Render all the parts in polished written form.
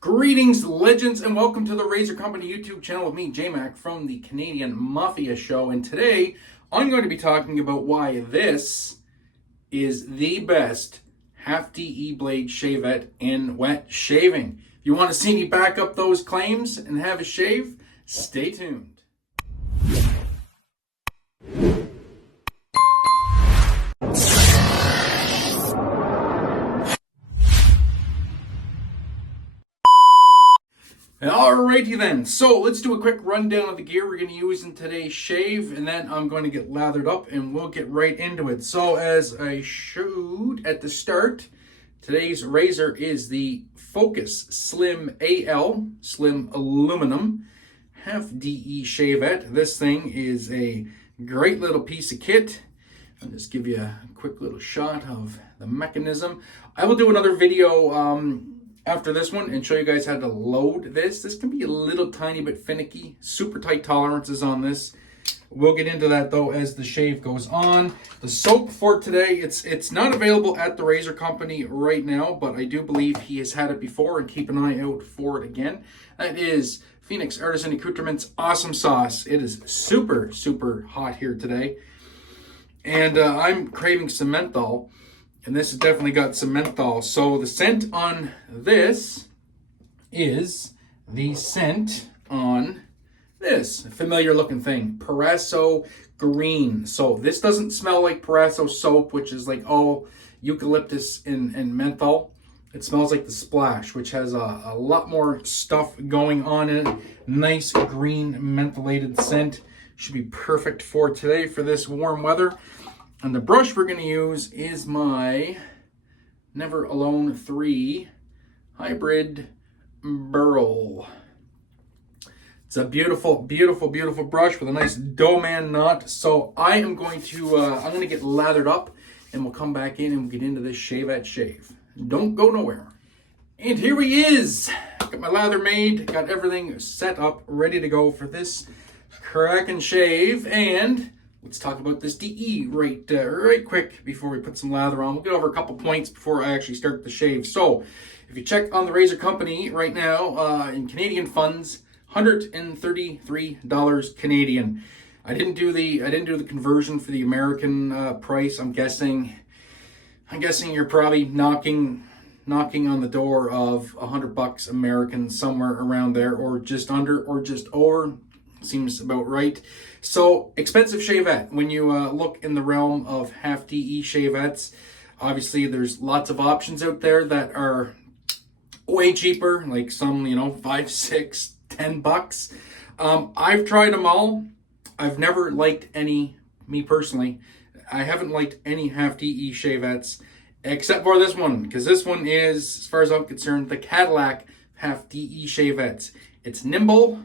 Greetings, legends, and welcome to the Razor Company YouTube channel with me, J-Mac, from the Canadian Mafia Show. And today, I'm going to be talking about why this is the best half-DE blade shavette in wet shaving. If you want to see me back up those claims and have a shave, stay tuned. Alrighty then, so let's do a quick rundown of the gear we're going to use in today's shave, and then I'm going to get lathered up and we'll get right into it. So as I showed at the start, today's razor is the Focus Slim AL, Slim Aluminum, half-DE shavette. This thing is a great little piece of kit. I'll just give you a quick little shot of the mechanism. I will do another video after this one and show you guys how to load this. This can be a little tiny bit finicky. Super tight tolerances on this. We'll get into that though as the shave goes on. The soap for today, it's not available at the Razor Company right now, but I do believe he has had it before, and keep an eye out for it again. That is Phoenix Artisan Accoutrements Awesome Sauce. It is super, super hot here today. And I'm craving some menthol. And this has definitely got some menthol. So the scent on this is the scent on this familiar looking thing, Proraso Green. So this doesn't smell like Proraso soap, which is like all eucalyptus and menthol. It smells like the Splash, which has a lot more stuff going on in it. Nice green mentholated scent. Should be perfect for today for this warm weather. And the brush we're going to use is my Never Alone 3 Hybrid Burl. It's a beautiful, beautiful, beautiful brush with a nice doe-man knot. So I am going to, I'm going to get lathered up, and we'll come back in and we'll get into this shavette shave. Don't go nowhere. And here he is. Got my lather made, got everything set up, ready to go for this cracking shave. And let's talk about this DE right quick before we put some lather on. We'll get over a couple points before I actually start the shave. So if you check on the Razor Company right now, in Canadian funds, $133 Canadian. I didn't do the conversion for the American price. I'm guessing you're probably knocking on the door of $100 American, somewhere around there, or just under, or just over. Seems about right. So expensive shavette. When you look in the realm of half-DE shavettes, obviously there's lots of options out there that are way cheaper, like some, $5, $6, $10. I've tried them all. I've never liked any, me personally, I haven't liked any half-DE shavettes except for this one, because this one is, as far as I'm concerned, the Cadillac half-DE shavettes. It's nimble.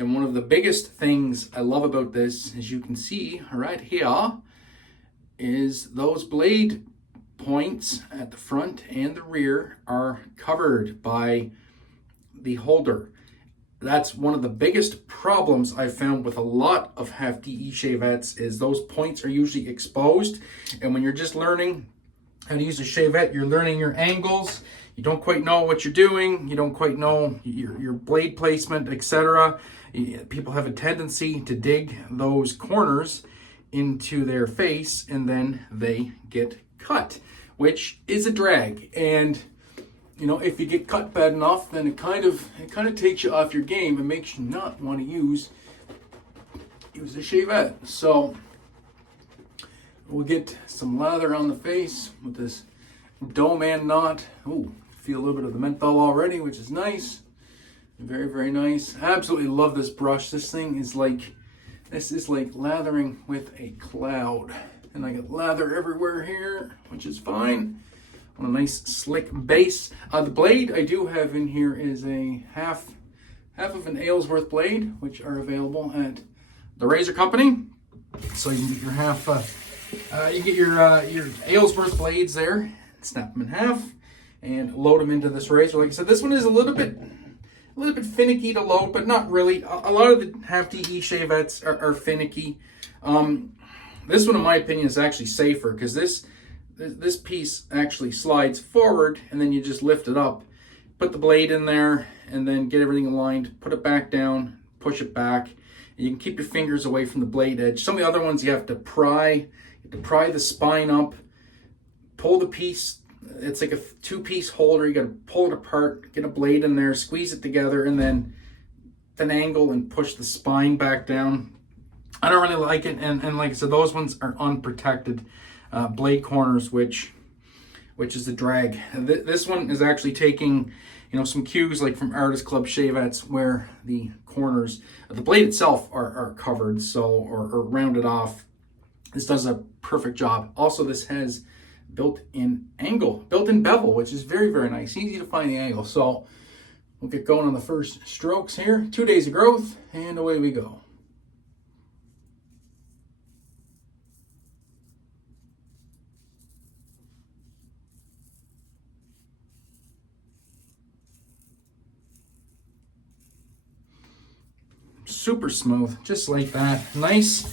And one of the biggest things I love about this, as you can see right here, is those blade points at the front and the rear are covered by the holder. That's one of the biggest problems I've found with a lot of half-DE shavettes, is those points are usually exposed. And when you're just learning how to use a shavette, you're learning your angles. You don't quite know what you're doing. You don't quite know your blade placement, etc. People have a tendency to dig those corners into their face, and then they get cut, which is a drag. And if you get cut bad enough, then it kind of takes you off your game and makes you not want to use a shavette. So we'll get some lather on the face with this doe-man knot. Ooh, feel a little bit of the menthol already, which is nice. Very, very nice. Absolutely love this brush. This is like lathering with a cloud. And I got lather everywhere here, which is fine. On a nice slick base. The blade I do have in here is a half of an Aylsworth blade, which are available at the Razor Company. So you can get your your Aylsworth blades there, snap them in half, and load them into this razor. Like I said, this one is a little bit finicky to load, but not really. A lot of the half-DE shavettes are finicky. This one, in my opinion, is actually safer, because this piece actually slides forward, and then you just lift it up, put the blade in there, and then get everything aligned, put it back down, push it back, and you can keep your fingers away from the blade edge. Some of the other ones you have to pry the spine up, pull the piece. It's like a 2-piece holder. You got to pull it apart, get a blade in there, squeeze it together, and then an angle and push the spine back down. I don't really like it, and like I said, those ones are unprotected blade corners, which is the drag. This one is actually taking, some cues like from Artist Club Shavettes, where the corners, the blade itself are covered, or rounded off. This does a perfect job. Also, this has built-in bevel, which is very, very nice. Easy to find the angle. So we'll get going on the first strokes here. 2 days of growth, and away we go. Super smooth, just like that. Nice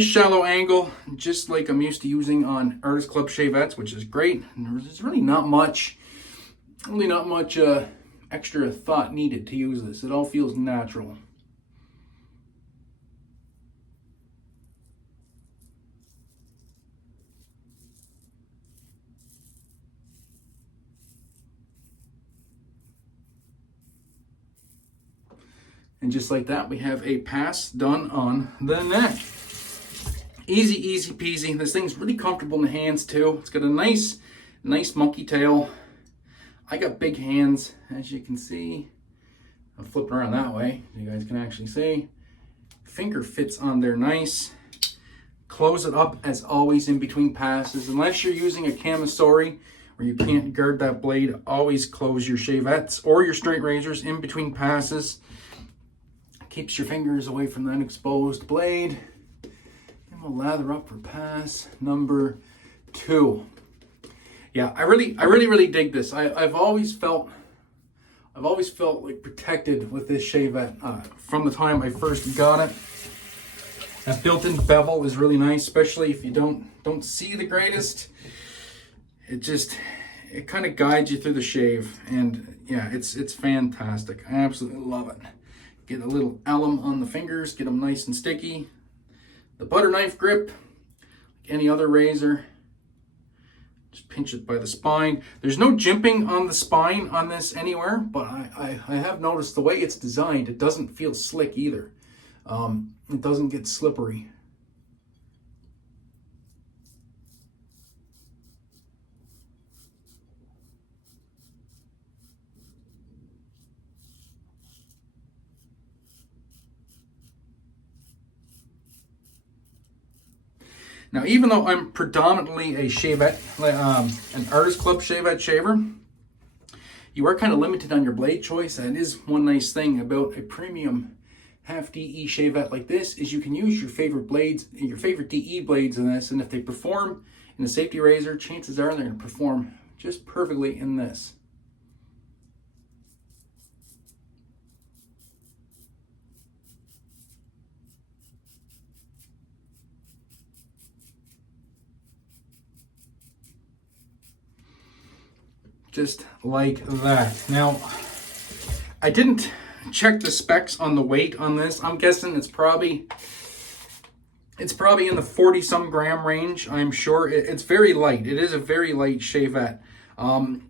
shallow angle, just like I'm used to using on Artist Club Shavettes, which is great. And there's really not much extra thought needed to use this. It all feels natural. And just like that, we have a pass done on the neck. Easy peasy. This thing's really comfortable in the hands too. It's got a nice monkey tail. I got big hands, as you can see. I'll flip it around that way so you guys can actually see. Finger fits on there nice. Close it up as always in between passes. Unless you're using a camisori where you can't guard that blade, always close your shavettes or your straight razors in between passes. Keeps your fingers away from that exposed blade. And we'll lather up for pass number 2. Yeah, I really dig this. I've always felt like protected with this Shavette from the time I first got it. That built-in bevel is really nice, especially if you don't see the greatest. It kind of guides you through the shave, and yeah, it's fantastic. I absolutely love it. Get a little alum on the fingers, get them nice and sticky. The butter knife grip, like any other razor. Just pinch it by the spine. There's no jimping on the spine on this anywhere, but I have noticed the way it's designed, it doesn't feel slick either. It doesn't get slippery. Now, even though I'm predominantly a Shavette, an Artist Club Shavette shaver, you are kind of limited on your blade choice. That is one nice thing about a premium half DE Shavette like this, is you can use your favorite blades, your favorite DE blades in this, and if they perform in a safety razor, chances are they're going to perform just perfectly in this. Just like that. Now, I didn't check the specs on the weight on this. I'm guessing it's probably in the 40-some gram range. I'm sure it's very light. It is a very light Shavette. But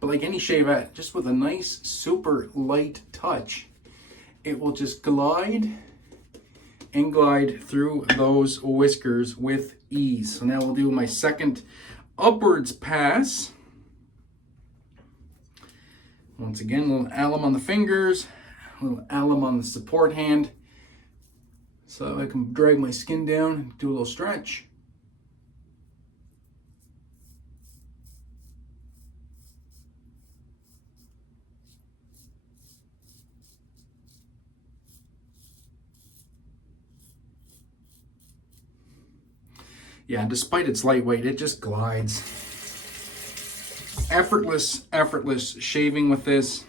like any Shavette, just with a nice, super light touch, it will just glide and glide through those whiskers with ease. So now we'll do my second upwards pass. Once again, a little alum on the fingers, a little alum on the support hand, so I can drag my skin down, do a little stretch. Yeah, despite its lightweight, it just glides. Effortless shaving with this.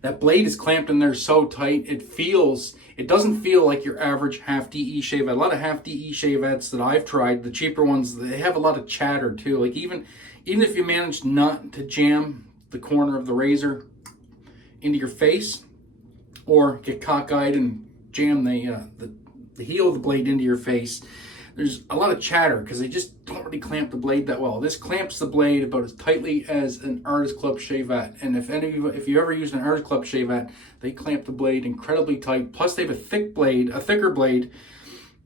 That blade is clamped in there so tight, it doesn't feel like your average half DE Shavette. A lot of half DE Shavettes that I've tried, the cheaper ones, they have a lot of chatter too. Like even if you manage not to jam the corner of the razor into your face, or get cockeyed and jam the heel of the blade into your face. There's a lot of chatter because they just don't really clamp the blade that well. This clamps the blade about as tightly as an Artist Club Shavette. And if you ever used an Artist Club Shavette, they clamp the blade incredibly tight. Plus they have a thicker blade.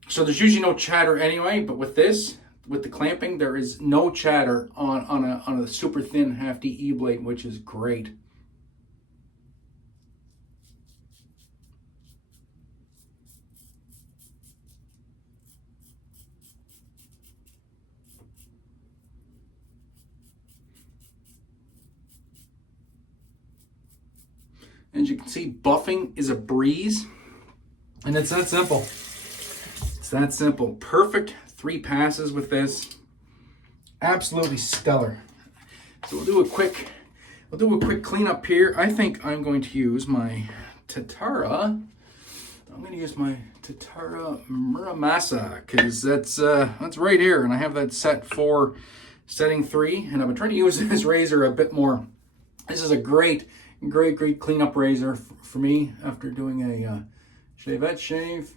So there's usually no chatter anyway, but with this, with the clamping, there is no chatter on a super thin half DE blade, which is great. As you can see, buffing is a breeze, and it's that simple. It's that simple. Perfect 3 passes with this. Absolutely stellar. So we'll do a quick cleanup here. I think I'm going to use my Tatara. I'm going to use my Tatara Muramasa because that's right here, and I have that set for setting 3, and I've been trying to use this razor a bit more. This is a great cleanup razor for me after doing a Shavette shave.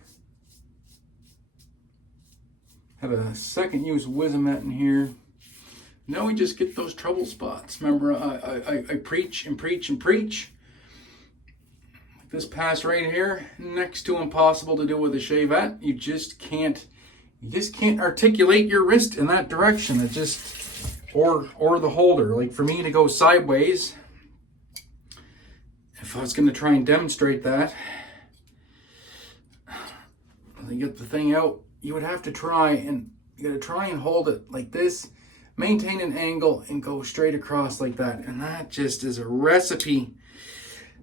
Have a second use Wizomet in here. Now we just get those trouble spots. Remember, I preach and preach and preach. This pass right here, next to impossible to do with a Shavette. You just can't articulate your wrist in that direction. It just, or the holder. Like for me to go sideways, if I was going to try and demonstrate that, to get the thing out, you would have to try and hold it like this, maintain an angle, and go straight across like that. And that just is a recipe.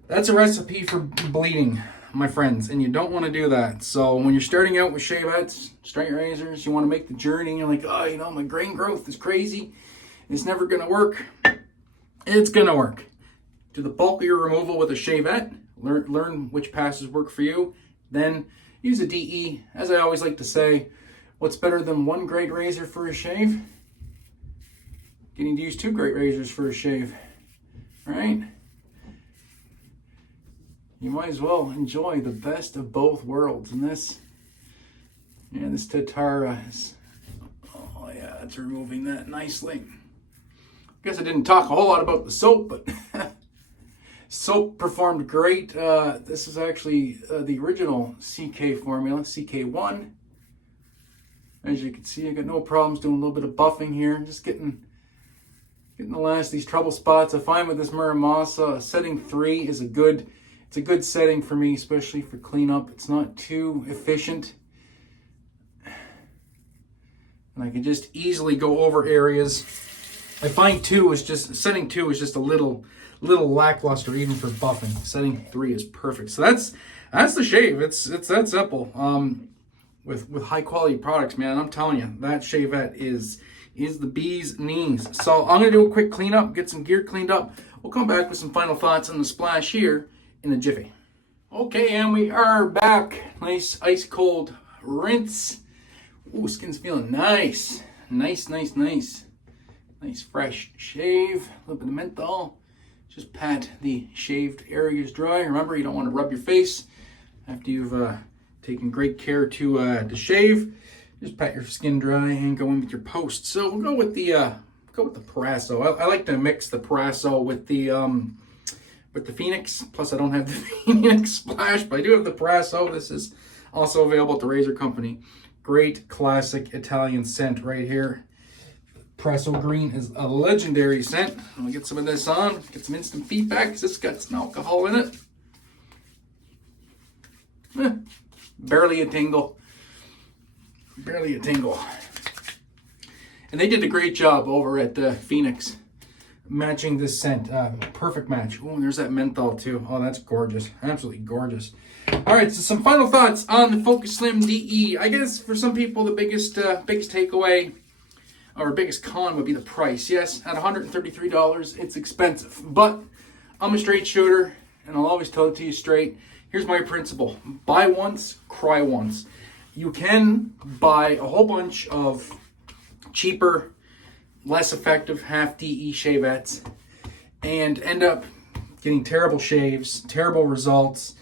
That's a recipe for bleeding, my friends, and you don't want to do that. So when you're starting out with Shavettes, straight razors, you want to make the journey. You're like, oh, you know, my grain growth is crazy. It's never going to work. It's going to work. Do the bulk of your removal with a Shavette. Learn which passes work for you. Then use a DE. As I always like to say, what's better than one great razor for a shave? Getting to use 2 great razors for a shave, right? You might as well enjoy the best of both worlds. And this Tatara is, oh yeah, it's removing that nicely. I guess I didn't talk a whole lot about the soap, but soap performed great. This is actually the original CK formula, CK1. As you can see, I got no problems doing a little bit of buffing here. Just getting the last of these trouble spots. I find with this Muramasa, setting 3 is a good setting for me, especially for cleanup. It's not too efficient. And I can just easily go over areas. I find setting 2 is just a little lackluster even for buffing. Setting 3 is perfect. So that's the shave. It's that simple. With high quality products, man, I'm telling you, that Shavette is the bee's knees. So I'm gonna do a quick cleanup, get some gear cleaned up. We'll come back with some final thoughts on the Splash here in a jiffy. Okay, and we are back. Nice ice cold rinse. Ooh, skin's feeling nice. Nice fresh shave. A little bit of menthol. Just pat the shaved areas dry. Remember, you don't want to rub your face after you've taken great care to shave. Just pat your skin dry and go in with your post. So we'll go with the Proraso. I like to mix the Proraso with the Phoenix. Plus, I don't have the Phoenix Splash, but I do have the Proraso. This is also available at the Razor Company. Great classic Italian scent right here. Proraso Green is a legendary scent. I'm gonna get some of this on, get some instant feedback because it's got some alcohol in it. Barely a tingle. Barely a tingle. And they did a great job over at Phoenix matching this scent. Perfect match. Oh, and there's that menthol too. Oh, that's gorgeous. Absolutely gorgeous. All right, so some final thoughts on the Focus Slim DE. I guess for some people, the biggest takeaway or biggest con would be the price. Yes, at $133, it's expensive. But I'm a straight shooter, and I'll always tell it to you straight. Here's my principle. Buy once, cry once. You can buy a whole bunch of cheaper, less effective half DE Shavettes and end up getting terrible shaves, terrible results,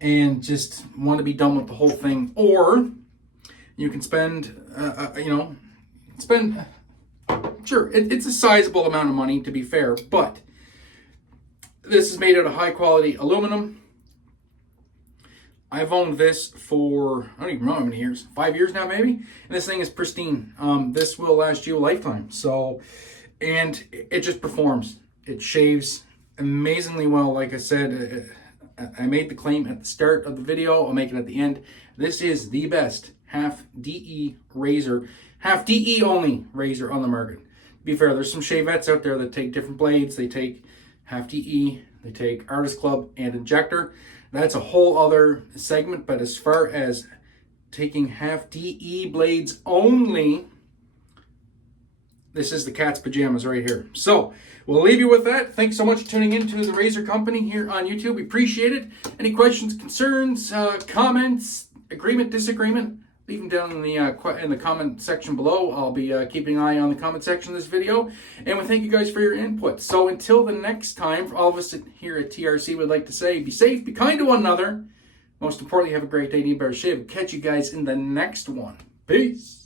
and just want to be done with the whole thing. Or you can spend, sure, it's a sizable amount of money, to be fair, but this is made out of high quality aluminum. I've owned this for, I don't even know how many years, 5 years now maybe, and this thing is pristine. This will last you a lifetime. So, and it just performs. It shaves amazingly well. Like I said, I made the claim at the start of the video, I'll make it at the end. This is the best half DE razor, half DE only razor on the market. To be fair, there's some Shavettes out there that take different blades. They take half DE, they take Artist Club and Injector. That's a whole other segment, but as far as taking half DE blades only, this is the cat's pajamas right here. So we'll leave you with that. Thanks so much for tuning in to the Razor Company here on YouTube. We appreciate it. Any questions, concerns, comments, agreement, disagreement, leave them down in the comment section below. I'll be keeping an eye on the comment section of this video. And we thank you guys for your input. So until the next time, for all of us here at TRC would like to say, be safe, be kind to one another. Most importantly, have a great day. Need a better shave. Catch you guys in the next one. Peace.